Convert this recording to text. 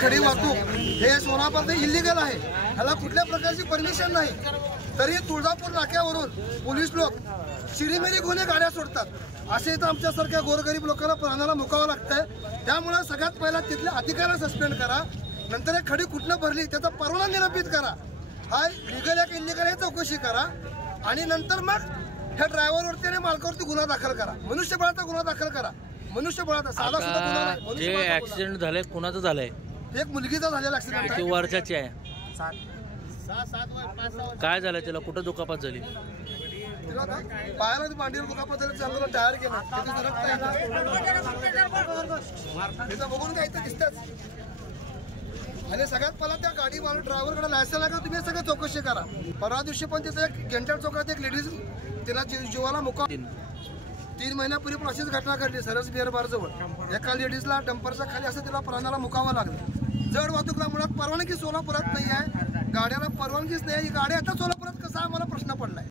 खडी वाहतूक हे सोलापूर इल्लीगल आहे, ह्याला कुठल्या प्रकारची परमिशन नाही. तरी तुळजापूर नाक्यावरून पोलीस लोक चिरीमिरी गुन्हे गाड्या सोडतात. असे तर आमच्यासारख्या गोरगरीब लोकांना प्राणाला मुकावं लागतंय. त्यामुळे सगळ्यात पहिला तिथल्या अधिकाऱ्यांना सस्पेंड करा, नंतर एक खडी कुठनं भरली त्याचा परवाना निलंबित करा, हा लिगल आहे की इल्लीगल आहे चौकशी करा, आणि नंतर मग ह्या ड्रायव्हरवरती आणि मालकावरती गुन्हा दाखल करा, मनुष्यबळाचा गुन्हा दाखल करा. मनुष्यबळाचा साधा सुद्धा गुन्हा नाही. जे ऍक्सिडेंट झाले कुणाचं झालंय? एक मुलगीचा झालेला ऍक्सिडेंट आहे. वर्षाची आहे. काय झालं त्याला? कुठं दुखापत झाली? पायाला मांडीवर दुखापत झाली, चांगलं टायर गेलं, बघून काय इथं दिसतच. आणि सगळ्यात पहिला त्या गाडी मारून ड्रायव्हरकडे लायसन आहे का तुम्ही सगळं चौकशी करा. परवा दिवशी पण तिथं एक गेंटाळ चौकात एक लेडीज तिला जीवाला मुका 3 महिन्यापूर्वी पण अशीच घटना घडली सरस बिअर बार जवळ. एका लेडीजला डंपरच्या खाली असं तिला प्राणाला मुकावं लागलं. जड वाहतूकला मुळात परवानगी सोलापुरात नाही आहे, गाड्याला परवानगीच नाही. ही गाडी आता सोलापुरात कसा आम्हाला प्रश्न पडलाय.